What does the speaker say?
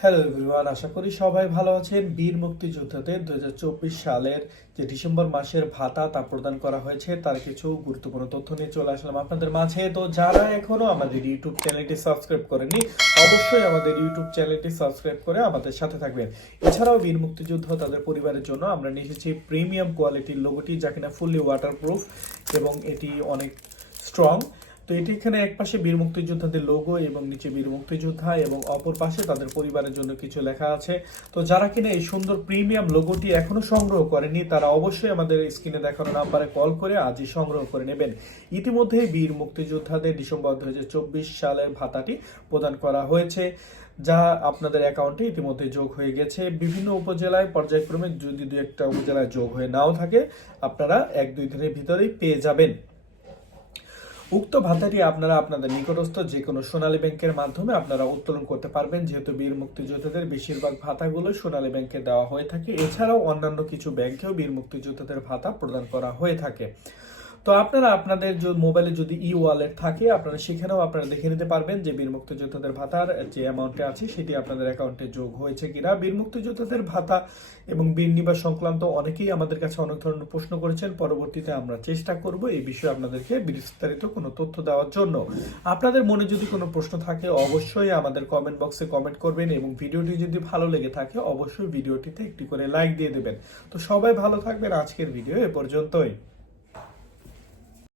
Hello everyone আশা করি সবাই ভালো আছেন। বীর মুক্তিযোদ্ধাদের দু সালের যে ডিসেম্বর মাসের ভাতা তা প্রদান করা হয়েছে, তার কিছু গুরুত্বপূর্ণ তথ্য নিয়ে চলে আসলাম আপনাদের মাঝে। তো যারা এখনও আমাদের ইউটিউব চ্যানেলটি সাবস্ক্রাইব করেনি অবশ্যই আমাদের ইউটিউব চ্যানেলটি সাবস্ক্রাইব করে আমাদের সাথে থাকবেন। এছাড়াও বীর মুক্তিযুদ্ধ তাদের পরিবারের জন্য আমরা নিয়ে এসেছি প্রিমিয়াম কোয়ালিটির লোগোটি যা কিনা ফুললি ওয়াটারপ্রুফ এবং এটি অনেক স্ট্রং তো এটি এখানে এক পাশে বীর মুক্তিযোদ্ধাদের লোগো এবং নিচে বীর মুক্তিযোদ্ধা এবং অপর পাশে তাদের পরিবারের জন্য কিছু লেখা আছে। তো যারা কিনা এই সুন্দর প্রিমিয়াম লোগোটি এখনও সংগ্রহ করেনি তারা অবশ্যই আমাদের স্ক্রিনে দেখানো নাম্বারে কল করে আজই সংগ্রহ করে নেবেন। ইতিমধ্যে বীর মুক্তিযোদ্ধাদের ডিসেম্বর দু হাজার চব্বিশ সালের ভাতাটি প্রদান করা হয়েছে, যা আপনাদের অ্যাকাউন্টে ইতিমধ্যে যোগ হয়ে গেছে। বিভিন্ন উপজেলায় পর্যায়ক্রমে যদি দু একটা উপজেলায় যোগ হয়ে নাও থাকে, আপনারা এক দুই দিনের ভিতরেই পেয়ে যাবেন। উক্ত ভাতাটি আপনারা আপনাদের নিকটস্থ যে কোনো সোনালী ব্যাংকের মাধ্যমে আপনারা উত্তোলন করতে পারবেন, যেহেতু বীর মুক্তিযোদ্ধাদের বেশিরভাগ ভাতাগুলো সোনালী ব্যাংকে দেওয়া হয়ে থাকে। এছাড়াও অন্যান্য কিছু ব্যাংকেও বীর মুক্তিযোদ্ধাদের ভাতা প্রদান করা হয়ে থাকে। তো আপনারা আপনাদের মোবাইলে যদি ই ওয়ালেট থাকে, আপনারা সেখানেও আপনারা দেখে নিতে পারবেন যে বীর মুক্তিযোদ্ধাদের ভাতার যে অ্যামাউন্টে আছে, সেটি আপনাদের অ্যাকাউন্টে যোগ হয়েছে কিনা। বীর মুক্তিযোদ্ধাদের ভাতা এবং বীর নিবাস সংক্রান্ত অনেকেই আমাদের কাছে অনেক ধরনের প্রশ্ন করেছেন। পরবর্তীতে আমরা চেষ্টা করব এই বিষয়ে আপনাদেরকে বিস্তারিত কোনো তথ্য দেওয়ার জন্য। আপনাদের মনে যদি কোনো প্রশ্ন থাকে, অবশ্যই আমাদের কমেন্ট বক্সে কমেন্ট করবেন এবং ভিডিওটি যদি ভালো লেগে থাকে, অবশ্যই ভিডিওটিতে একটি করে লাইক দিয়ে দেবেন। তো সবাই ভালো থাকবেন। আজকের ভিডিও এ পর্যন্তই।